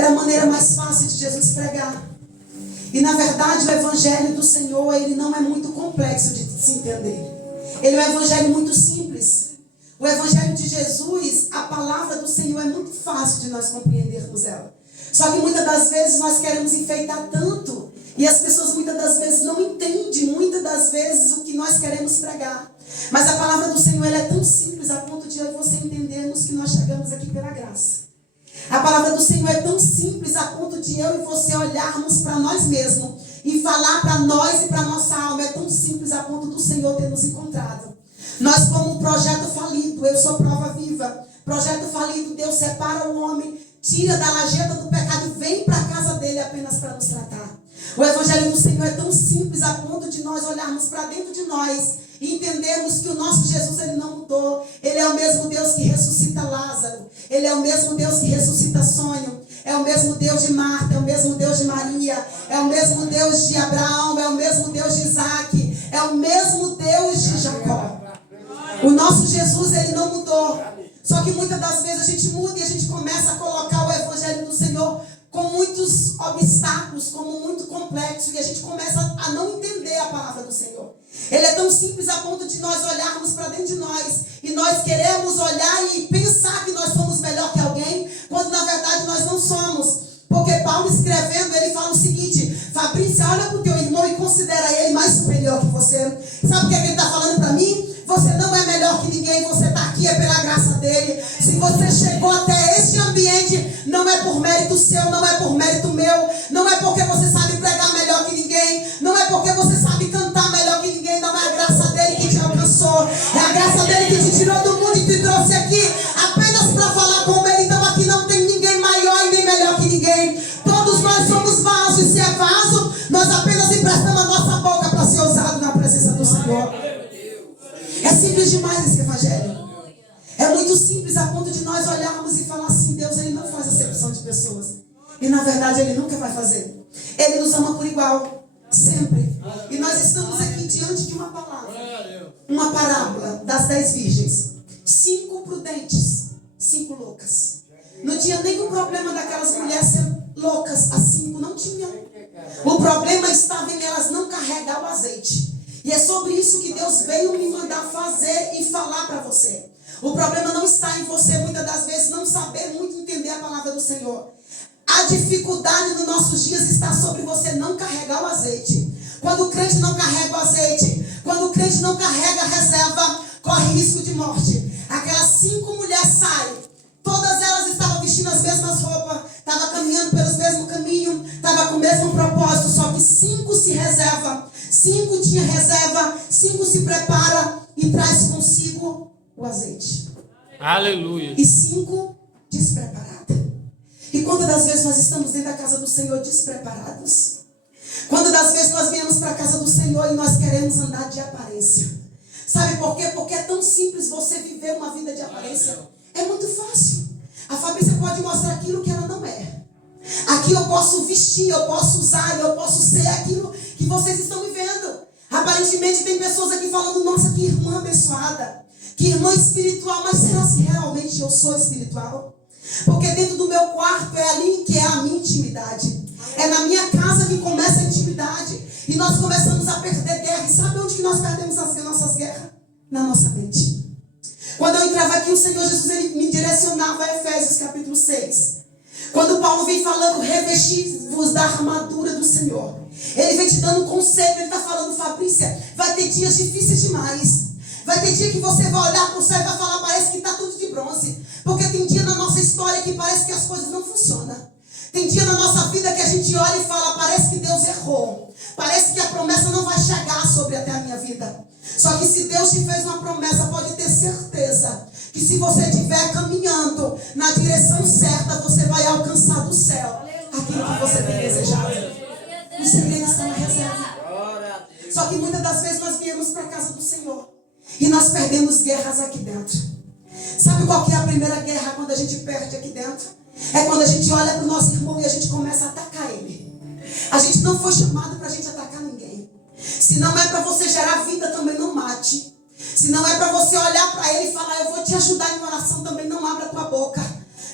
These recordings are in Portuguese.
Era a maneira mais fácil de Jesus pregar. E na verdade o evangelho do Senhor, ele não é muito complexo de se entender. Ele é um evangelho muito simples. O evangelho de Jesus, a palavra do Senhor é muito fácil de nós compreendermos ela. Só que muitas das vezes nós queremos enfeitar tanto. E as pessoas muitas das vezes não entendem, muitas das vezes, o que nós queremos pregar. Mas a palavra do Senhor ela é tão simples a ponto de eu e você entendermos que nós chegamos aqui pela graça. A palavra do Senhor é tão simples a ponto de eu e você olharmos para nós mesmos e falar para nós e para nossa alma. É tão simples a ponto do Senhor ter nos encontrado. Nós, como um projeto falido, eu sou prova viva. Projeto falido, Deus separa o homem, tira da lajeta do pecado e vem para a casa dele apenas para nos tratar. O evangelho do Senhor é tão simples a ponto de nós olharmos para dentro de nós e entendermos que o nosso Jesus, ele não mudou. Ele é o mesmo Deus que ressuscita Lázaro. Ele é o mesmo Deus que ressuscita Sonho. É o mesmo Deus de Marta, é o mesmo Deus de Maria. É o mesmo Deus de Abraão, é o mesmo Deus de Isaac. É o mesmo Deus de Jacó. O nosso Jesus, ele não mudou. Só que muitas das vezes a gente muda e a gente começa a colocar o evangelho do Senhor com muitos obstáculos, como muito complexo, e a gente começa a não entender a palavra do Senhor. Ele é tão simples a ponto de nós olharmos para dentro de nós e nós queremos olhar e pensar que nós somos melhor que alguém, quando na verdade nós não somos. Porque Paulo escrevendo, ele fala o seguinte: Fabrício, olha para o teu irmão e considera ele mais superior que você. Sabe o que ele está falando para mim? Você não é melhor que ninguém, você está aqui é pela graça dele. Se você chegou até este ambiente, não é por mérito seu, não é por mérito meu, não é porque você sabe pregar melhor que ninguém, não é porque você sabe cantar melhor que ninguém, não é a graça dele que te alcançou, é a graça dele que te tirou do mundo e te trouxe aqui apenas para falar com ele. Então aqui não tem ninguém maior e nem melhor que ninguém. Todos nós somos vasos, e se é vaso, nós apenas emprestamos a nossa boca para ser usado na presença do Senhor. É simples demais esse evangelho. É muito simples a ponto de nós olharmos e falar assim: Deus, ele não faz acepção de pessoas. E na verdade ele nunca vai fazer. Ele nos ama por igual, sempre. E nós estamos aqui diante de uma palavra, uma parábola das 10 virgens. 5 prudentes, 5 loucas. Não tinha nenhum problema daquelas mulheres ser loucas, as 5 não tinha. O problema estava em elas não carregar o azeite. E é sobre isso que Deus veio me mandar fazer e falar para você. O problema não está em você, muitas das vezes, não saber muito entender a palavra do Senhor. A dificuldade nos nossos dias está sobre você não carregar o azeite. Quando o crente não carrega o azeite, quando o crente não carrega a reserva, corre risco de morte. Aquelas 5 mulheres saem. Todas elas estavam vestindo as mesmas roupas, estavam caminhando pelos mesmos caminhos, estavam com o mesmo propósito, só que 5 se reservam. 5 tinha reserva, 5 se prepara e traz consigo o azeite. Aleluia. E 5 despreparadas. E quantas das vezes nós estamos dentro da casa do Senhor despreparados? Quantas das vezes nós viemos para a casa do Senhor e nós queremos andar de aparência? Sabe por quê? Porque é tão simples você viver uma vida de aparência. É muito fácil. A Fabrícia pode mostrar aquilo que ela não é. Aqui eu posso vestir, eu posso usar, eu posso ser aquilo que vocês estão me vendo. Aparentemente tem pessoas aqui falando: nossa, que irmã abençoada, que irmã espiritual. Mas será se realmente eu sou espiritual? Porque dentro do meu quarto é ali que é a minha intimidade. É na minha casa que começa a intimidade. E nós começamos a perder guerra. E sabe onde que nós perdemos as nossas guerras? Na nossa mente. Quando eu entrava aqui, o Senhor Jesus ele me direcionava a Efésios capítulo 6. Quando Paulo vem falando: revesti-vos da armadura do Senhor. Ele vem te dando um conselho. Ele está falando: Fabrícia, vai ter dias difíceis demais. Vai ter dia que você vai olhar para o céu e vai falar: parece que está tudo de bronze. Porque tem dia na nossa história que parece que as coisas não funcionam. Tem dia na nossa vida que a gente olha e fala: parece que Deus errou. Parece que a promessa não vai chegar sobre até a minha vida. Só que se Deus te fez uma promessa, pode ter certeza que se você estiver caminhando na direção certa, você vai alcançar do céu aquilo que você tem desejado. O segredo está na reserva. Só que muitas das vezes nós viemos para a casa do Senhor e nós perdemos guerras aqui dentro. Sabe qual que é a primeira guerra quando a gente perde aqui dentro? É quando a gente olha para o nosso irmão e a gente começa a atacar ele. A gente não foi chamado para a gente atacar ninguém. Se não é para você gerar vida, também não mate. Se não é para você olhar para ele e falar: eu vou te ajudar em oração, também não abra a tua boca.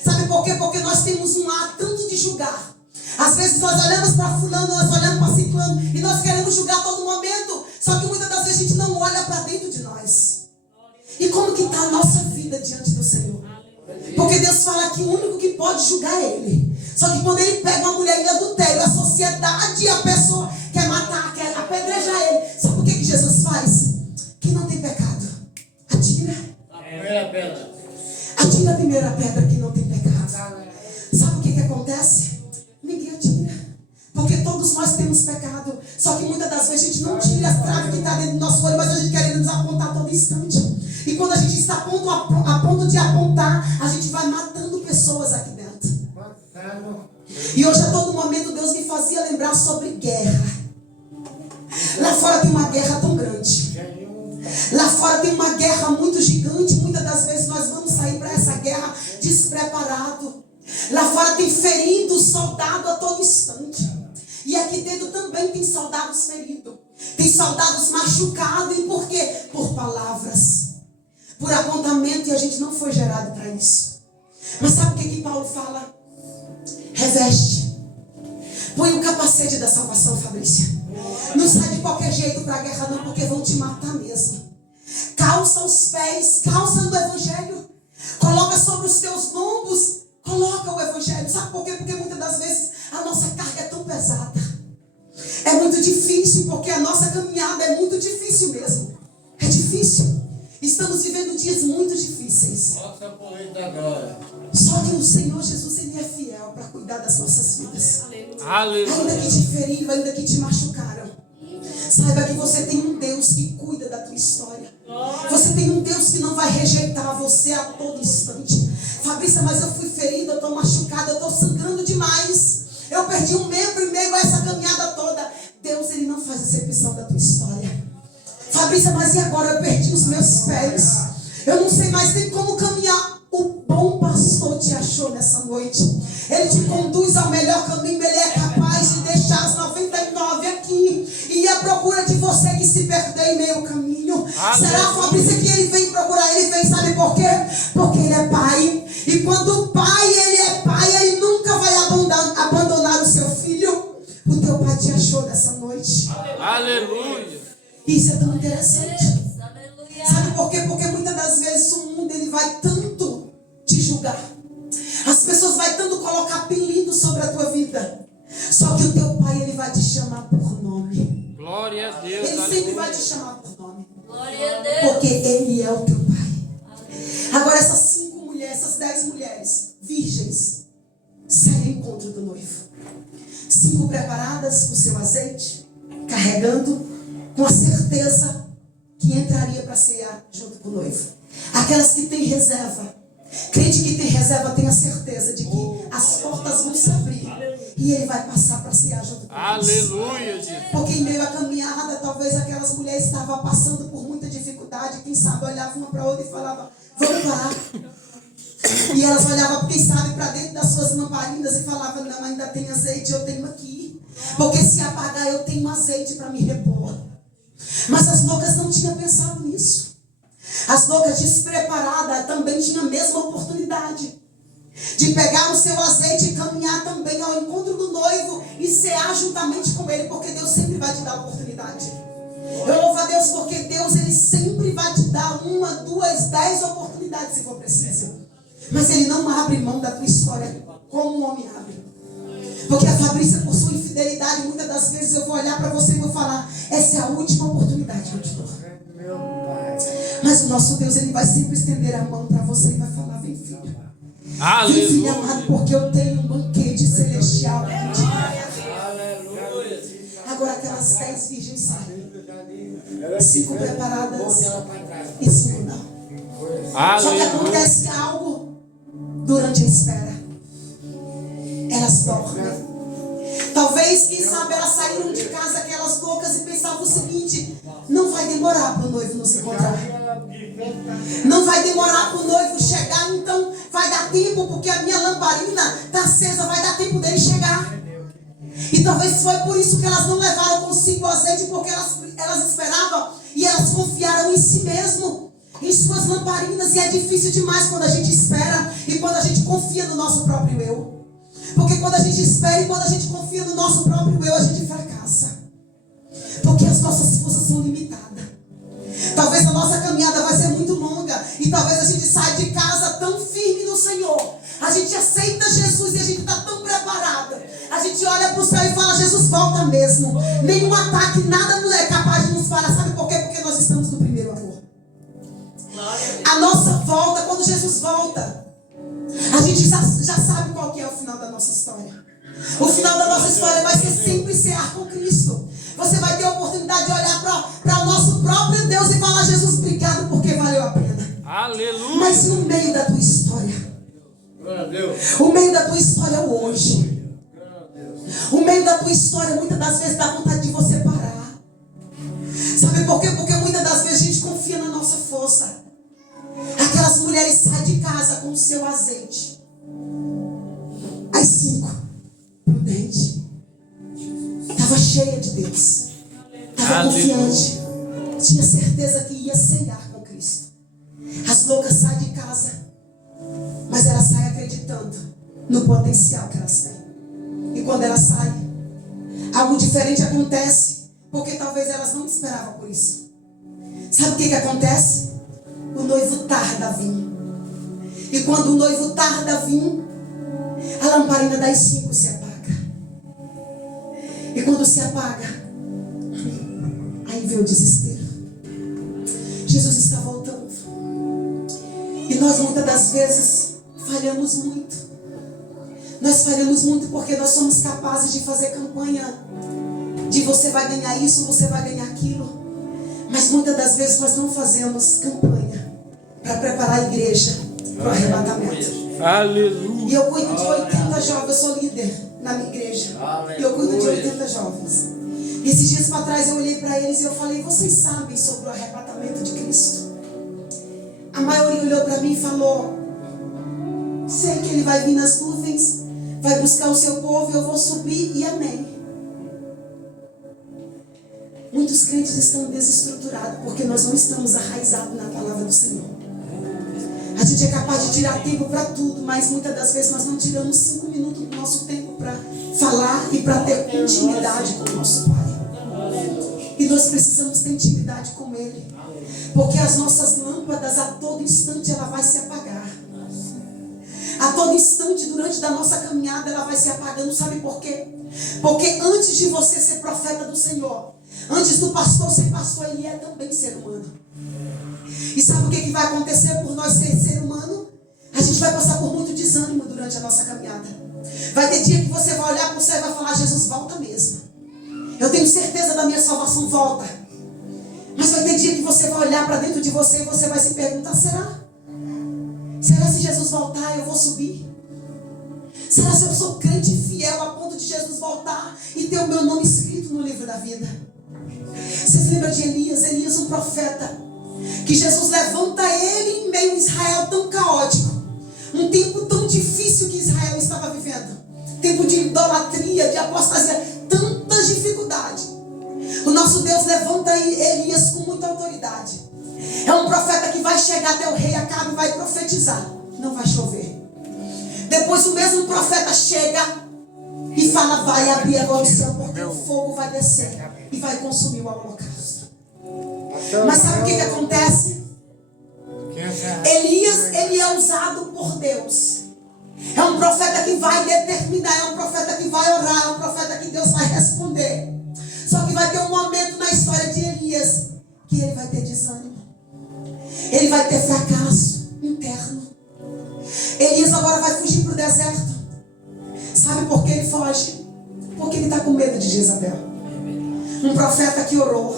Sabe por quê? Porque nós temos um ar tanto de julgar. Às vezes nós olhamos para fulano, nós olhamos para ciclano e nós queremos julgar a todo momento. Só que muitas das vezes a gente não olha para dentro de nós. E como que está a nossa vida diante do Senhor? Porque Deus fala que o único que pode julgar é Ele. Só que quando Ele pega uma mulher em adultério, a sociedade, a pessoa quer matar, quer apedrejar Ele. Sabe por que Jesus faz? Quem não tem pecado, atira. Atira a primeira pedra que não tem pecado. Sabe o que acontece? Ninguém atira. Porque todos nós temos pecado. Só que muitas das vezes a gente não tira a trave que está dentro do nosso olho, mas a gente quer nos apontar a todo instante. E quando a gente está a ponto de apontar, a gente vai matando pessoas aqui dentro. E hoje a todo momento Deus me fazia lembrar sobre guerra. Lá fora tem uma guerra tão grande. Lá fora tem uma guerra muito gigante. Muitas das vezes nós vamos sair para essa guerra despreparado. Lá fora tem feridos, soldado a todo instante. E aqui dentro também tem soldados feridos. Tem soldados machucados. E por quê? Por palavras. Por apontamento. E a gente não foi gerado para isso. Mas sabe o que Paulo fala? Reveste. Põe o capacete da salvação, Fabrícia. Não sai de qualquer jeito para a guerra não, porque vão te matar mesmo. Calça os pés, calça no evangelho. Coloca sobre os teus lombos, coloca o evangelho. Sabe por quê? Porque muitas das vezes a nossa carga é tão pesada. É muito difícil, porque a nossa caminhada é muito difícil mesmo. É difícil. Estamos vivendo dias muito difíceis. Só que o Senhor Jesus, Ele é fiel para cuidar das nossas vidas. Aleluia. Ainda que te feriram, ainda que te machucaram, saiba que você tem um Deus que cuida da tua história. Você tem um Deus que não vai rejeitar você a todo instante. Fabrícia, mas eu fui ferida, eu estou machucada, eu estou sangrando demais. Eu perdi um membro em meio a essa caminhada toda. Deus, Ele não faz acepção da tua história. Fabrícia, mas e agora? Eu perdi os meus pés. Eu não sei mais nem como caminhar. O bom pastor te achou nessa noite. Ele te conduz ao melhor caminho. Ele é capaz de deixar as 99 aqui e ir à procura de você que se perdeu em meio caminho. Será, Fabrícia, que Ele vem procurar? Ele vem, sabe por quê? Porque Ele é pai. E quando o pai, Ele é pai, Ele nunca vai abandonar o seu filho. O teu pai te achou nessa noite. Aleluia. Isso é tão interessante. Sabe por quê? Porque muitas das vezes o mundo, ele vai tanto te julgar. As pessoas vão tanto colocar apelido sobre a tua vida. Só que o teu pai, ele vai te chamar por nome. Glória a Deus. Ele sempre vai te chamar por nome. Glória a Deus. Porque Ele é o teu pai. Agora essas 5 mulheres, essas 10 mulheres virgens, saem ao encontro do noivo. 5 preparadas com seu azeite, carregando, com a certeza que entraria para cear junto com o noivo. Aquelas que têm reserva. Crente que tem reserva tem a certeza de que as portas vão se abrir e ele vai passar para cear junto com eles. Aleluia, Jesus. Porque em meio à caminhada, talvez aquelas mulheres estavam passando por muita dificuldade. Quem sabe olhava uma para outra e falava, vamos parar. E elas olhavam, quem sabe, para dentro das suas lamparinas e falavam, não, ainda tem azeite, eu tenho aqui. Porque se apagar, eu tenho azeite para me repor. Mas as loucas não tinham pensado nisso. As loucas despreparadas também tinham a mesma oportunidade de pegar o seu azeite e caminhar também ao encontro do noivo e cear juntamente com ele, porque Deus sempre vai te dar a oportunidade. Eu louvo a Deus porque Deus, Ele sempre vai te dar 1, 2, 10 oportunidades se for preciso. Mas Ele não abre mão da tua história como um homem abre. Porque a Fabrícia, por sua infidelidade, muitas das vezes eu vou olhar para você e vou falar, essa é a última oportunidade que eu te dou. Mas o nosso Deus, Ele vai sempre estender a mão para você e vai falar, vem filho. Aleluia. Vem filho amado, porque eu tenho um banquete celestial para te dar. Agora aquelas 10 virgens saem. 5 preparadas e 5 não. Só que acontece algo durante a espera. Elas dormem. Talvez, quem sabe, elas saíram de casa, aquelas loucas, e pensavam o seguinte, não vai demorar para o noivo nos encontrar. Não vai demorar para o noivo chegar, então vai dar tempo, porque a minha lamparina está acesa, vai dar tempo dele chegar. E talvez foi por isso que elas não levaram consigo o azeite, porque elas esperavam e elas confiaram em si mesmo, em suas lamparinas. E é difícil demais quando a gente espera e quando a gente confia no nosso próprio eu. Porque quando a gente espera e quando a gente confia no nosso próprio eu, a gente fracassa. Porque as nossas forças são limitadas. Talvez a nossa caminhada vai ser muito longa. E talvez a gente saia de casa tão firme no Senhor. A gente aceita Jesus e a gente está tão preparada. A gente olha para o céu e fala, Jesus, volta mesmo. Nenhum ataque, nada não é capaz de nos parar. Sabe por quê? Porque nós estamos no primeiro amor. A nossa volta, quando Jesus volta, a gente já sabe qual que é o final da nossa história. O final da nossa história vai ser sempre cear com Cristo. Você vai ter a oportunidade de olhar para o nosso próprio Deus e falar, Jesus, obrigado porque valeu a pena. Aleluia. Mas no meio da tua história, o meio da tua história hoje, o meio da tua história muitas das vezes dá vontade de você parar. Sabe por quê? Porque muitas das vezes a gente confia na nossa força. Aquelas mulheres saem de casa com o seu azeite. Às 5, prudente. Estava cheia de Deus. Estava confiante. Tinha certeza que ia ceiar com Cristo. As loucas saem de casa, mas elas saem acreditando no potencial que elas têm. E quando elas saem, algo diferente acontece, porque talvez elas não esperavam por isso. Sabe o que acontece? O noivo tarda a vir. E quando o noivo tarda a vir, a lamparina das 5 se apaga. E quando se apaga, aí vem o desespero. Jesus está voltando. E nós muitas das vezes falhamos muito. Nós falhamos muito porque nós somos capazes de fazer campanha de você vai ganhar isso, você vai ganhar aquilo. Mas muitas das vezes nós não fazemos campanha para preparar a igreja para o arrebatamento. Aleluia. E eu cuido de 80 jovens, eu sou líder na minha igreja. E eu cuido de 80 jovens. E esses dias para trás eu olhei para eles e eu falei, vocês sabem sobre o arrebatamento de Cristo? A maioria olhou para mim e falou, sei que ele vai vir nas nuvens, vai buscar o seu povo e eu vou subir e amém. Muitos crentes estão desestruturados porque nós não estamos arraizados na palavra do Senhor. A gente é capaz de tirar tempo para tudo, mas muitas das vezes nós não tiramos 5 minutos do nosso tempo para falar e para ter intimidade com o nosso Pai. E nós precisamos ter intimidade com Ele, porque as nossas lâmpadas a todo instante ela vai se apagar. A todo instante durante da nossa caminhada ela vai se apagando. Sabe por quê? Porque antes de você ser profeta do Senhor, antes do pastor ser pastor, ele é também ser humano. E sabe o que vai acontecer por nós ser humano? A gente vai passar por muito desânimo durante a nossa caminhada. Vai ter dia que você vai olhar para o céu e vai falar, Jesus, volta mesmo. Eu tenho certeza da minha salvação, volta. Mas vai ter dia que você vai olhar para dentro de você e você vai se perguntar, será? Será se Jesus voltar eu vou subir? Será se eu sou crente fiel a ponto de Jesus voltar e ter o meu nome escrito no livro da vida? Vocês lembram de Elias? Elias, um profeta, que Jesus levanta ele em meio a Israel tão caótico, um tempo tão difícil que Israel estava vivendo, tempo de idolatria, de apostasia, tantas dificuldades. O nosso Deus levanta Elias com muita autoridade. É um profeta que vai chegar até o rei Acabe e vai profetizar, não vai chover. Depois o mesmo profeta chega e fala, vai abrir agora o céu, porque o fogo vai descer e vai consumir o holocausto. Mas sabe o que acontece? Elias, ele é usado por Deus. É um profeta que vai determinar, é um profeta que vai orar, é um profeta que Deus vai responder. Só que vai ter um momento na história de Elias que ele vai ter desânimo. Ele vai ter fracasso interno. Elias agora vai fugir para o deserto. Sabe por que ele foge? Porque ele está com medo de Jezabel. Um profeta que orou,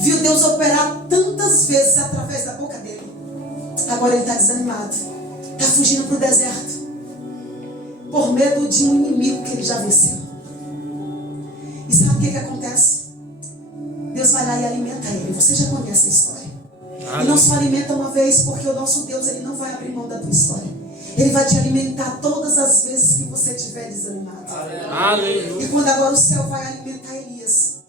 viu Deus operar tantas vezes através da boca dele. Agora ele está desanimado. Está fugindo para o deserto. Por medo de um inimigo que ele já venceu. E sabe o que acontece? Deus vai lá e alimenta ele. Você já conhece a história. E não só alimenta uma vez, porque o nosso Deus ele não vai abrir mão da tua história. Ele vai te alimentar todas as vezes que você estiver desanimado. Aleluia. E quando agora o céu vai alimentar Elias,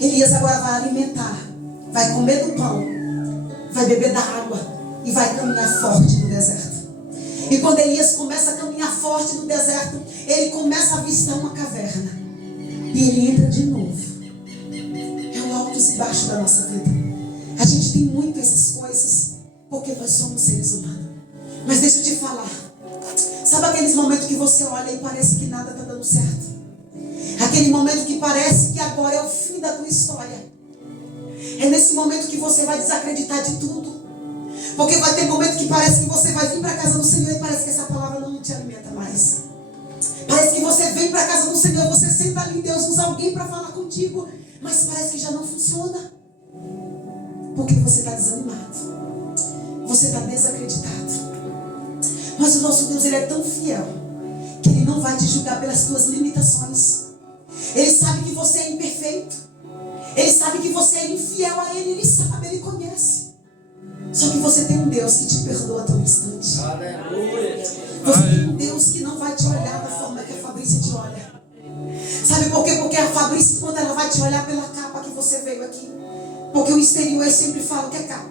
Elias agora vai alimentar, vai comer do pão, vai beber da água e vai caminhar forte no deserto. E quando Elias começa a caminhar forte no deserto, ele começa a avistar uma caverna. E ele entra de novo. É o altos e baixos da nossa vida. A gente tem muito essas coisas, porque nós somos seres humanos. Mas deixa eu te falar. Sabe aqueles momentos que você olha e parece que nada está dando certo? Aquele momento que parece que agora é o fim da tua história. É nesse momento que você vai desacreditar de tudo. Porque vai ter momento que parece que você vai vir para a casa do Senhor e parece que essa palavra não te alimenta mais. Parece que você vem para a casa do Senhor, você senta ali, Deus usa alguém para falar contigo, mas parece que já não funciona. Porque você está desanimado. Você está desacreditado. Mas o nosso Deus, Ele é tão fiel que Ele não vai te julgar pelas tuas limitações. Ele sabe que você é imperfeito. Ele sabe que você é infiel a Ele. Ele sabe, Ele conhece. Só que você tem um Deus que te perdoa a todo instante. Aleluia. Você tem um Deus que não vai te olhar da forma que a Fabrícia te olha. Sabe por quê? Porque a Fabrícia, quando ela vai te olhar pela capa que você veio aqui. Porque o exterior, eu sempre falo que é capa.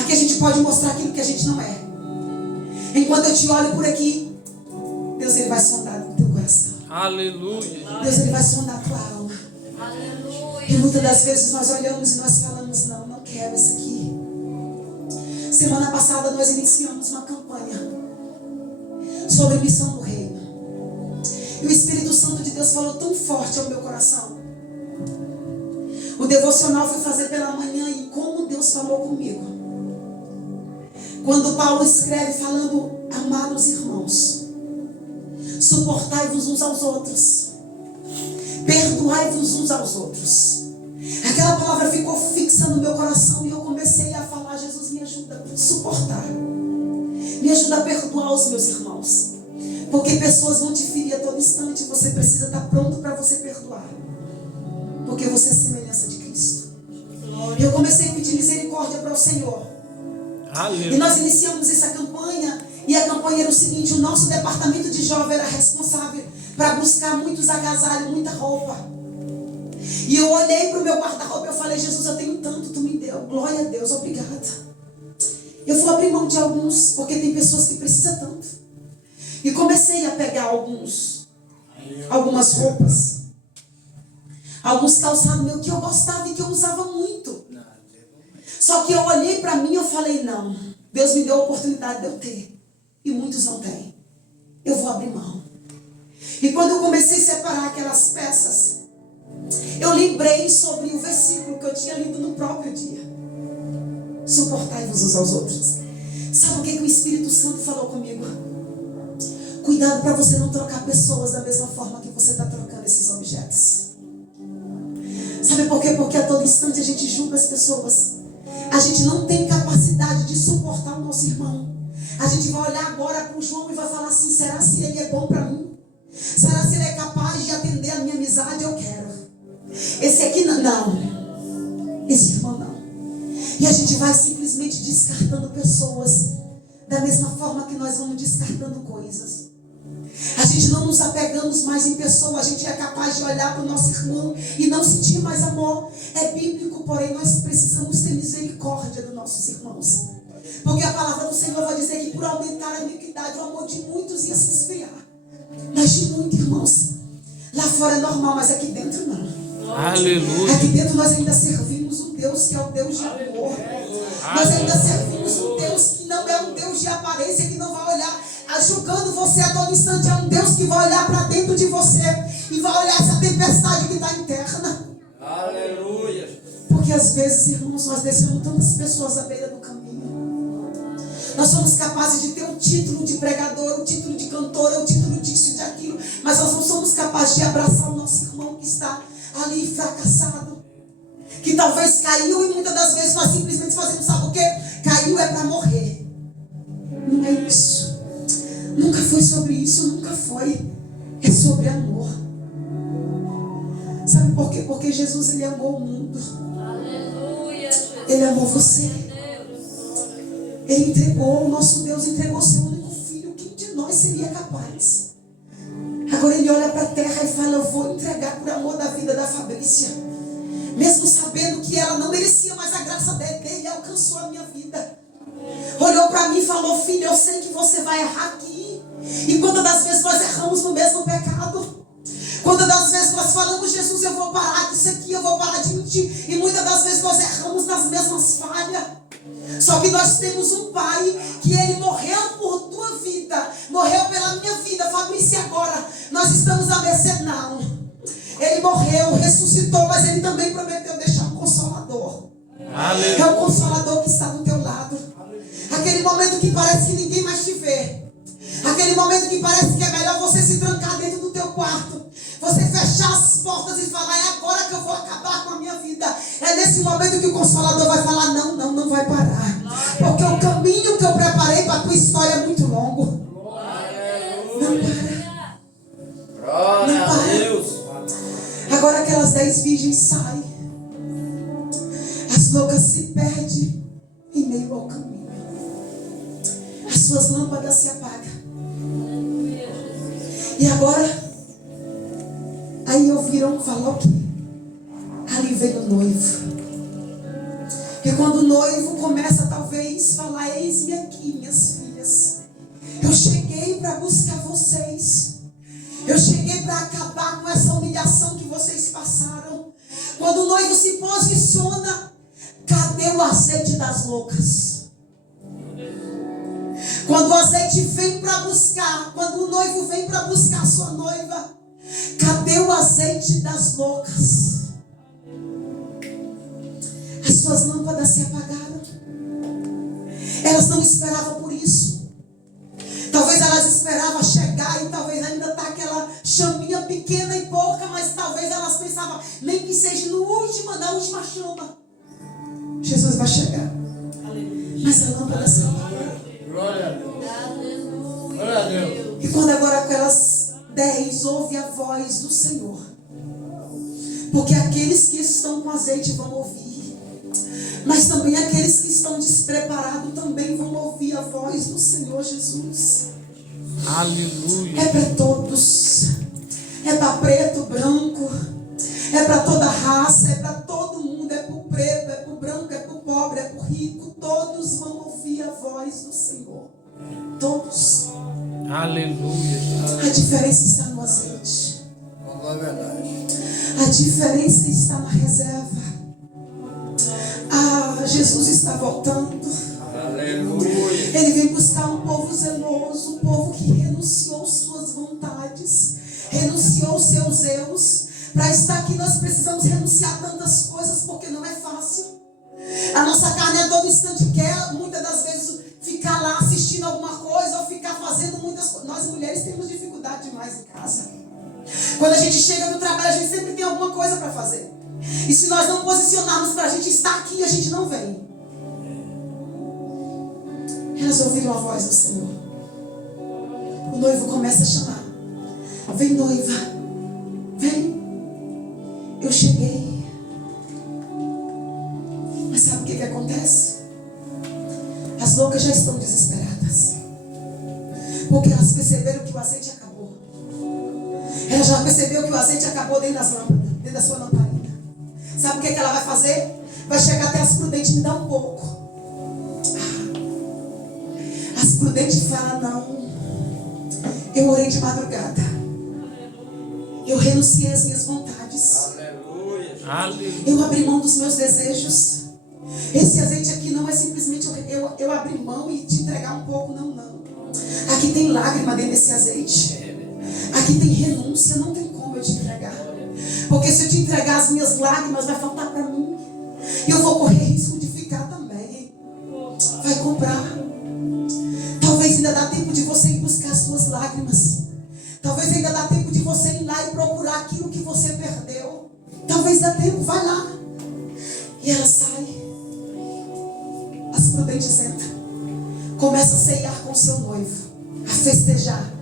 Aqui a gente pode mostrar aquilo que a gente não é. Enquanto eu te olho por aqui, Deus, Ele vai sondar no teu coração. Aleluia. Deus, Ele vai sondar a tua alma. Aleluia. E muitas das vezes nós olhamos e nós falamos, não quero isso aqui. Semana passada nós iniciamos uma campanha sobre missão do reino. E o Espírito Santo de Deus falou tão forte ao meu coração. O devocional foi fazer pela manhã e como Deus falou comigo. Quando Paulo escreve falando, amados irmãos, suportai-vos uns aos outros, perdoai-vos uns aos outros. Aquela palavra ficou fixa no meu coração e eu comecei a falar, Jesus, me ajuda a suportar. Me ajuda a perdoar os meus irmãos. Porque pessoas vão te ferir a todo instante. Você precisa estar pronto para você perdoar. Porque você é semelhança de Cristo. E eu comecei a pedir misericórdia para o Senhor. Aleluia. E nós iniciamos essa campanha. E a campanha era o seguinte: o nosso departamento de jovem era responsável para buscar muitos agasalhos, muita roupa. E eu olhei para o meu guarda-roupa e eu falei, Jesus, eu tenho tanto, tu me deu. Glória a Deus, obrigada. Eu vou abrir mão de alguns, porque tem pessoas que precisam tanto. E comecei a pegar algumas roupas, alguns calçados meus que eu gostava e que eu usava muito. Só que eu olhei para mim e eu falei, não, Deus me deu a oportunidade de eu ter. E muitos não têm. Eu vou abrir mão. E quando eu comecei a separar aquelas peças, eu lembrei sobre o versículo que eu tinha lido no próprio dia. Suportai-vos uns aos outros. Sabe o que o Espírito Santo falou comigo? Cuidado para você não trocar pessoas da mesma forma que você está trocando esses objetos. Sabe por quê? Porque a todo instante a gente julga as pessoas. A gente não tem capacidade de suportar o nosso irmão. A gente vai olhar agora para o João e vai falar assim, será se ele é bom para mim? Será se ele é capaz de atender a minha amizade? Eu quero. Esse aqui não. Esse irmão não. E a gente vai simplesmente descartando pessoas da mesma forma que nós vamos descartando coisas. A gente não nos apegamos mais em pessoas. A gente é capaz de olhar para o nosso irmão e não sentir mais amor. É bíblico, porém nós precisamos ter misericórdia dos nossos irmãos. Porque a palavra do Senhor vai dizer que por aumentar a iniquidade, o amor de muitos ia se esfriar. Mas de muitos, irmãos. Lá fora é normal, mas aqui dentro não. Aleluia. Aqui dentro nós ainda servimos um Deus que é o Deus de amor. Nós ainda servimos um Deus que não é um Deus de aparência, que não vai olhar julgando você a todo instante. É um Deus que vai olhar para dentro de você e vai olhar essa tempestade que está interna. Aleluia. Porque às vezes, irmãos, nós deixamos tantas pessoas à beira do caminho. Nós somos capazes de ter um título de pregador, um título de cantor, um título disso e daquilo, mas nós não somos capazes de abraçar o nosso irmão que está ali fracassado, que talvez caiu, e muitas das vezes nós simplesmente fazemos, sabe o quê? Caiu é para morrer. Não é isso. Nunca foi sobre isso, nunca foi. É sobre amor. Sabe por quê? Porque Jesus, Ele amou o mundo. Aleluia. Ele amou você. Ele entregou, o nosso Deus entregou seu único filho. Quem de nós seria capaz? Agora Ele olha para a terra e fala, eu vou entregar por amor da vida da Fabrícia. Mesmo sabendo que ela não merecia mais a graça dele, Ele alcançou a minha vida. Olhou para mim e falou: filho, eu sei que você vai errar aqui. E quantas das vezes nós erramos no mesmo pecado? Quantas das vezes nós falamos: Jesus, eu vou parar disso aqui, eu vou parar de mentir. E muitas das vezes nós erramos nas mesmas falhas. Só que nós temos um Pai que Ele morreu por tua vida, morreu pela minha vida. Fabrício, agora nós estamos à mercê? Não. Ele morreu, ressuscitou, mas Ele também prometeu deixar um Consolador. Aleluia. É o Consolador que está do teu lado. Aquele momento que parece que ninguém mais te vê. Aquele momento que parece que é melhor você se trancar dentro do teu quarto. Você fechar as portas e falar: é agora que eu vou acabar com a minha vida. É nesse momento que o Consolador vai falar: não vai parar. Porque o caminho que eu preparei para a tua história é muito longo. Não para. Glória a Deus. Agora aquelas 10 virgens saem. As loucas se perdem em meio ao caminho. As suas lâmpadas se apagam. E agora, aí ouviram falar o quê? Ali veio o noivo. E quando o noivo começa talvez falar: eis-me aqui, minhas filhas. Eu cheguei para buscar vocês. Eu cheguei para acabar com essa humilhação que vocês passaram. Quando o noivo se posiciona, cadê o azeite das loucas? Quando o azeite vem para buscar, quando o noivo vem para buscar a sua noiva, cadê o azeite das loucas? As suas lâmpadas se apagaram. Elas não esperavam por isso. Talvez elas esperavam chegar e talvez ainda está aquela chaminha pequena e pouca, mas talvez elas pensavam: nem que seja na última chama, Jesus vai chegar. Mas a lâmpada se apagou. Glória a Deus. Glória a Deus. E quando agora aquelas 10 ouvem a voz do Senhor, porque aqueles que estão com azeite vão ouvir, mas também aqueles que estão despreparados também vão ouvir a voz do Senhor Jesus. Aleluia. É para todos. É para preto, branco. É para toda raça. É para todo mundo. É para o preto, é para o branco, é para o pobre, é para o rico. Todos vão ouvir a voz do Senhor. Todos. Aleluia. A diferença está no azeite. É verdade. A diferença está na reserva. Jesus está voltando. Aleluia. Ele vem buscar um povo zeloso, um povo que renunciou suas vontades, renunciou seus erros. Para estar aqui nós precisamos renunciar tantas coisas, porque não é fácil. A nossa carne a todo instante quer, muitas das vezes, ficar lá assistindo alguma coisa ou ficar fazendo muitas coisas. Nós mulheres temos dificuldade demais em casa. Quando a gente chega no trabalho, a gente sempre tem alguma coisa para fazer. E se nós não posicionarmos para a gente estar aqui, a gente não vem. Elas ouviram a voz do Senhor. O noivo começa a chamar: vem, noiva, vem. Eu cheguei. Mas sabe o que acontece? As loucas já estão desesperadas, porque elas perceberam que o azeite acabou. Ela já percebeu que o azeite acabou dentro das lâmpadas, dentro da sua lamparina. Sabe o que ela vai fazer? Vai chegar até as prudentes: me dá um pouco. As prudentes falam: não, eu orei de madrugada, eu renunciei às minhas vontades, Aleluia. eu abri mão dos meus desejos. Esse azeite aqui não é simplesmente eu abrir mão e te entregar um pouco, não. Aqui tem lágrima dentro desse azeite. Aqui tem renúncia, não tem como eu te entregar. Porque se eu te entregar as minhas lágrimas, vai faltar para mim. E eu vou correr risco de ficar também. Vai comprar. Talvez ainda dá tempo de você ir buscar as suas lágrimas. Talvez ainda dá tempo de você ir lá e procurar aquilo que você perdeu. Talvez dá tempo, vai lá. E ela sai. As prudentes entram. Começa a ceiar com seu noivo, a festejar.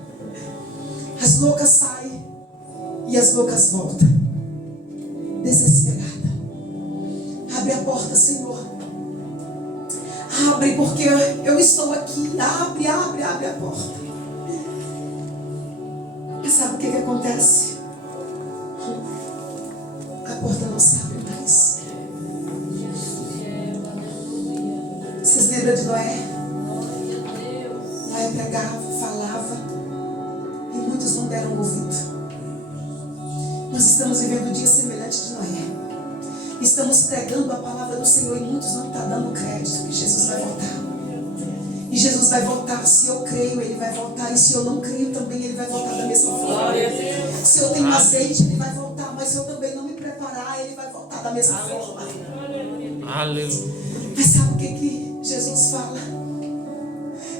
As loucas saem e as loucas voltam, desesperada. Abre a porta, Senhor. Abre, porque eu estou aqui. Abre a porta. E sabe o que acontece? A porta não se abre mais. Vocês lembram de Noé? deram ouvido. Nós estamos vivendo um dia semelhante de Noé. Estamos pregando a palavra do Senhor e muitos não estão dando crédito que Jesus vai voltar. E Jesus vai voltar. Se eu creio, Ele vai voltar. E se eu não creio também, Ele vai voltar da mesma forma. Se eu tenho azeite, Ele vai voltar. Mas se eu também não me preparar, Ele vai voltar da mesma forma. Aleluia. Mas sabe o que Jesus fala?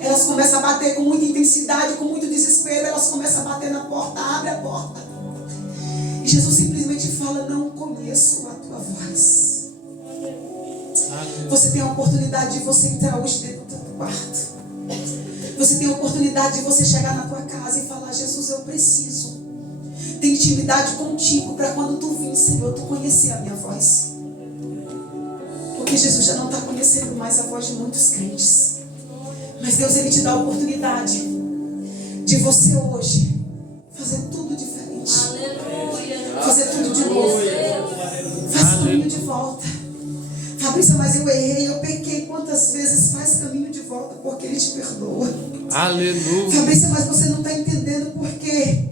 Elas começam a bater com muita intensidade, com muito desespero. Elas começam a bater na porta. Abre a porta. E Jesus simplesmente fala: não conheço a tua voz. Você tem a oportunidade de você entrar hoje dentro do teu quarto. Você tem a oportunidade de você chegar na tua casa e falar: Jesus, eu preciso ter intimidade contigo, para quando tu vir, Senhor, tu conhecer a minha voz. Porque Jesus já não está conhecendo mais a voz de muitos crentes. Mas Deus, Ele te dá a oportunidade de você hoje fazer tudo diferente. Fazer tudo de novo. Faz caminho de volta. Fabrícia, mas eu errei, eu pequei. Quantas vezes? Faz caminho de volta, porque Ele te perdoa. Aleluia. Fabrícia, mas você não está entendendo porque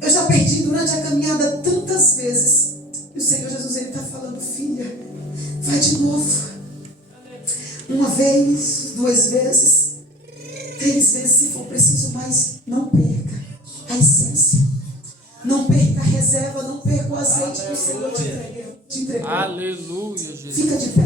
eu já perdi durante a caminhada tantas vezes. E o Senhor Jesus, Ele está falando: filha, vai de novo. Uma vez, 2 vezes, 3 vezes se for preciso, mas não perca a essência. Não perca a reserva, não perca o azeite que o Senhor te entregou. Aleluia, Jesus. Fica de pé.